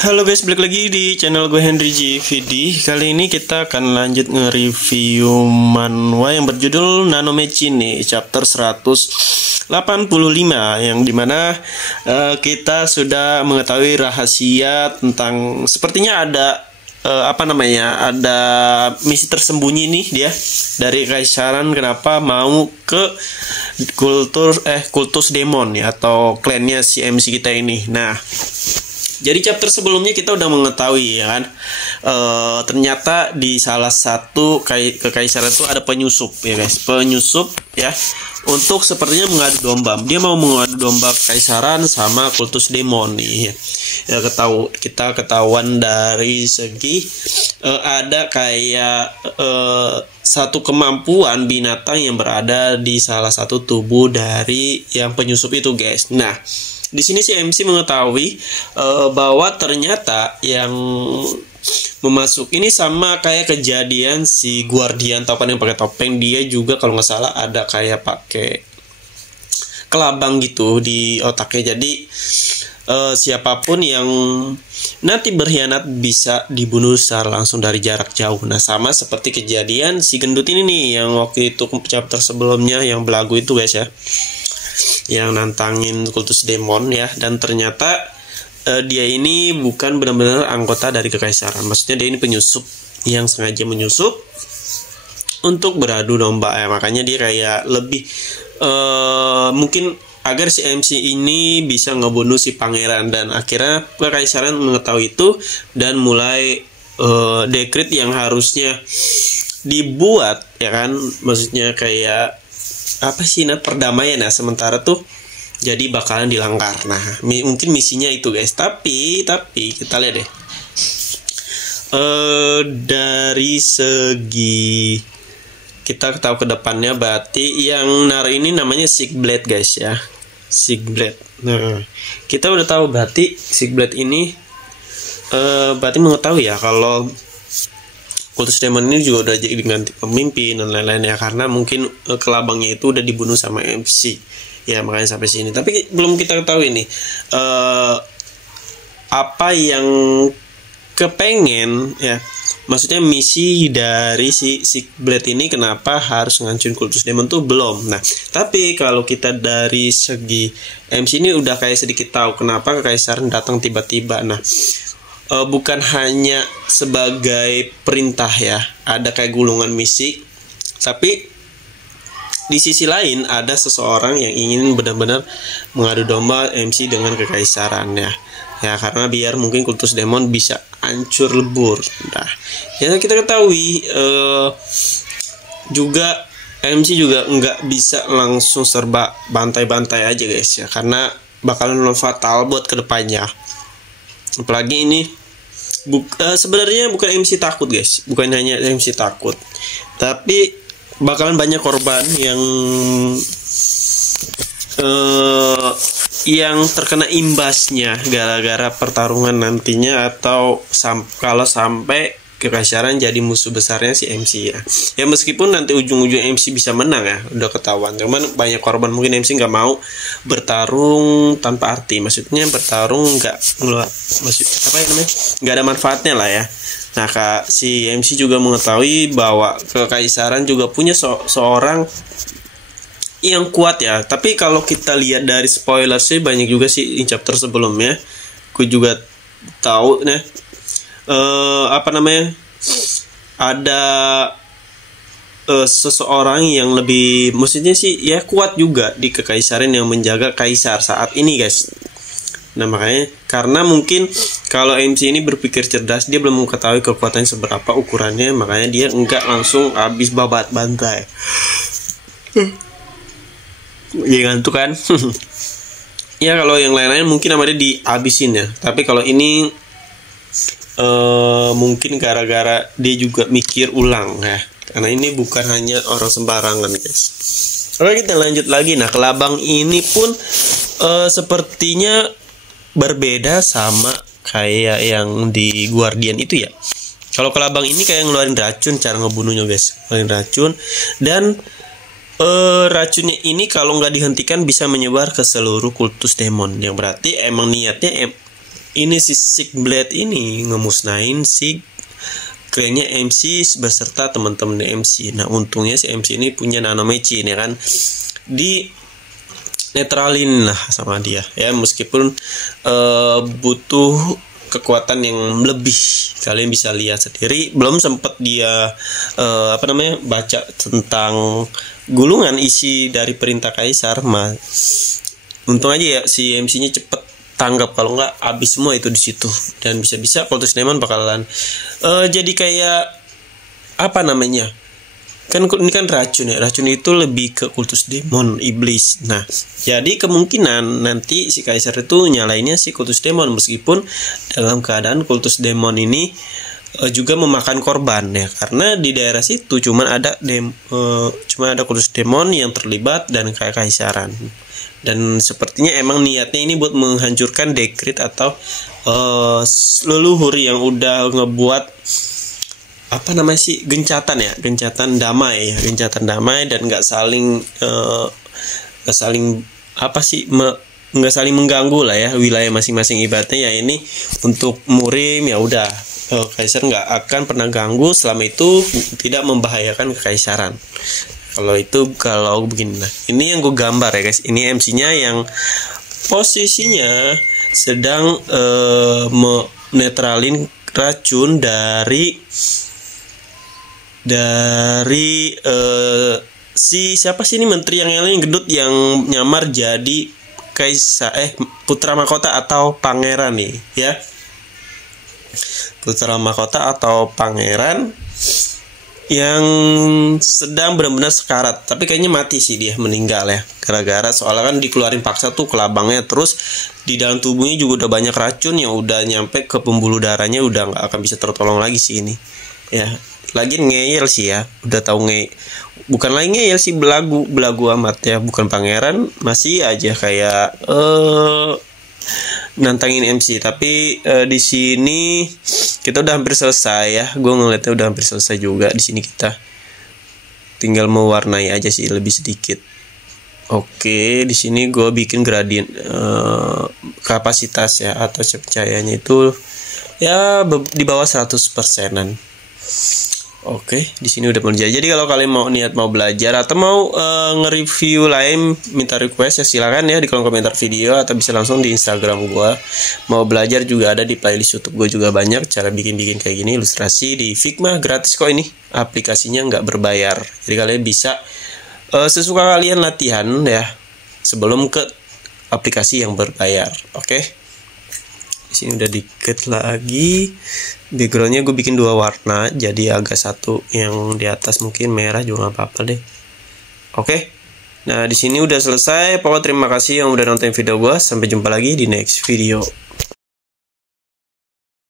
Halo guys, balik lagi di channel gue Henry GVD. Kali ini kita akan lanjut nge-review manhwa yang berjudul Nanomechi nih, chapter 185, yang dimana kita sudah mengetahui rahasia tentang sepertinya ada ada misi tersembunyi nih dia dari Kaisaran, kenapa mau ke kultus demon ya, atau klannya si MC kita ini. Nah, jadi chapter sebelumnya kita udah mengetahui ya kan, ternyata di salah satu kekaisaran itu ada penyusup ya guys, penyusup ya, untuk sepertinya mengadu domba. Dia mau mengadu domba kekaisaran sama kultus demon nih ya. Kita ketahuan dari segi ada kayak satu kemampuan binatang yang berada di salah satu tubuh dari yang penyusup itu guys. Nah, di sini si MC mengetahui bahwa ternyata yang memasuk ini sama kayak kejadian si Guardian Topan yang pakai topeng. Dia juga kalau nggak salah ada kayak pakai kelabang gitu di otaknya. Jadi siapapun yang nanti berkhianat bisa dibunuh secara langsung dari jarak jauh. Nah, sama seperti kejadian si gendut ini nih, yang waktu itu chapter sebelumnya yang belagu itu guys ya, yang nantangin kultus demon ya. Dan ternyata dia ini bukan benar-benar anggota dari kekaisaran. Maksudnya dia ini penyusup yang sengaja menyusup untuk beradu domba ya. Makanya dia kayak lebih mungkin agar si MC ini bisa ngebunuh si pangeran. Dan akhirnya kekaisaran mengetahui itu dan mulai dekret yang harusnya dibuat ya kan, maksudnya kayak apa sih, perdamaian ya, sementara tuh jadi bakalan dilanggar. Nah, mungkin misinya itu guys. Tapi kita lihat deh, dari segi kita tahu ke depannya, berarti yang naruh ini namanya Sigblade guys ya, Sigblade. Nah, kita udah tahu berarti Sigblade ini berarti mengetahui ya kalau kultus demon ini juga udah jadi ganti pemimpin dan lain-lain ya, karena mungkin kelabangnya itu udah dibunuh sama MC ya, makanya sampai sini. Tapi belum kita ketahui nih apa yang kepengen ya, maksudnya misi dari si Sigblade ini kenapa harus ngancurin kultus demon tuh belum. Nah, tapi kalau kita dari segi MC ini udah kayak sedikit tahu kenapa kekaisaran datang tiba-tiba. Nah, bukan hanya sebagai perintah ya, ada kayak gulungan misi, tapi di sisi lain ada seseorang yang ingin benar-benar mengadu domba MC dengan kekaisaran ya, karena biar mungkin kultus demon bisa hancur lebur. Nah, yang kita ketahui juga MC juga nggak bisa langsung serba bantai-bantai aja guys ya, karena bakalan fatal buat kedepannya. Apalagi ini sebenarnya bukan MC takut guys, bukan hanya MC takut, tapi bakalan banyak korban yang terkena imbasnya gara-gara pertarungan nantinya, atau kalau sampai kekaisaran jadi musuh besarnya si MC ya. Ya meskipun nanti ujung-ujung MC bisa menang ya, udah ketahuan, cuman banyak korban. Mungkin MC nggak mau bertarung tanpa arti, maksudnya bertarung nggak ada manfaatnya lah ya. Nah, si MC juga mengetahui bahwa kekaisaran juga punya seorang yang kuat ya. Tapi kalau kita lihat dari spoiler sih, banyak juga sih di chapter sebelumnya, aku juga tahu nih ada seseorang yang lebih, maksudnya sih ya kuat juga di kekaisaran, yang menjaga kaisar saat ini guys. Nah, makanya karena mungkin kalau MC ini berpikir cerdas, dia belum mengetahui kekuatan seberapa ukurannya, makanya dia enggak langsung habis babat bantai. Ya ngantuk kan. Ya kalau yang lain-lain mungkin namanya dihabisin ya, tapi kalau ini mungkin gara-gara dia juga mikir ulang ya, karena ini bukan hanya orang sembarangan guys. Oke, kita lanjut lagi. Nah, kelabang ini pun sepertinya berbeda sama kayak yang di Guardian itu ya. Kalau kelabang ini kayak ngeluarin racun cara ngebunuhnya guys, ngeluarin racun, dan racunnya ini kalau nggak dihentikan bisa menyebar ke seluruh kultus demon, yang berarti emang niatnya ini si Sick Blade ini ngemusnahin si klannya MC beserta teman-teman MC. Nah untungnya si MC ini punya nano mecin ya kan, di netralin lah sama dia ya, meskipun butuh kekuatan yang lebih. Kalian bisa lihat sendiri, belum sempat dia baca tentang gulungan isi dari perintah kaisar mah. Untung aja ya si MC-nya cepet tanggap, kalau nggak habis semua itu di situ. Dan bisa-bisa Kultus Demon bakalan jadi kayak apa namanya? Kan ini kan racun ya. Racun itu lebih ke Kultus Demon, iblis. Nah, jadi kemungkinan nanti si kaisar itu nyalainnya si Kultus Demon, meskipun dalam keadaan Kultus Demon ini juga memakan korban ya, karena di daerah situ cuma ada Kultus Demon yang terlibat dan kayak kaisaran. Dan sepertinya emang niatnya ini buat menghancurkan dekrit atau leluhur yang udah ngebuat gencatan damai dan nggak saling mengganggu lah ya wilayah masing-masing. Ibaratnya ya ini untuk murim ya udah, kaisar nggak akan pernah ganggu selama itu tidak membahayakan kekaisaran. Kalau begini, nah ini yang gue gambar ya guys, ini MC-nya yang posisinya sedang menetralin racun dari si siapa sih ini menteri yang lain gendut yang nyamar jadi putra mahkota atau pangeran nih ya, putra mahkota atau pangeran yang sedang benar-benar sekarat, tapi kayaknya mati sih, dia meninggal ya, gara-gara soalnya kan dikeluarin paksa tuh ke labangnya, terus di dalam tubuhnya juga udah banyak racun yang udah nyampe ke pembuluh darahnya, udah nggak akan bisa tertolong lagi sih ini ya. Lagi ngeyel sih ya, udah tahu bukan lagi ngeyel sih, belagu amat ya, bukan pangeran, masih aja kayak nantangin MC. Tapi di sini kita udah hampir selesai ya, gue ngeliatnya udah hampir selesai juga. Di sini kita tinggal mewarnai aja sih lebih sedikit. Oke, di sini gue bikin gradien kapasitas ya atau cahayanya itu ya di bawah 100%-an. Oke, di sini udah menjadi. Jadi kalau kalian mau belajar atau mau nge-review lain, minta request ya silakan ya di kolom komentar video, atau bisa langsung di Instagram gue. Mau belajar juga ada di playlist YouTube gue juga banyak cara bikin kayak gini, ilustrasi di Figma, gratis kok ini. Aplikasinya nggak berbayar. Jadi kalian bisa sesuka kalian latihan ya sebelum ke aplikasi yang berbayar. Oke. Di sini udah dikit lagi. Backgroundnya gue bikin 2 warna, jadi agak satu yang di atas mungkin merah juga nggak apa-apa deh. Oke. Nah di sini udah selesai. Pokoknya terima kasih yang udah nonton video gue. Sampai jumpa lagi di next video.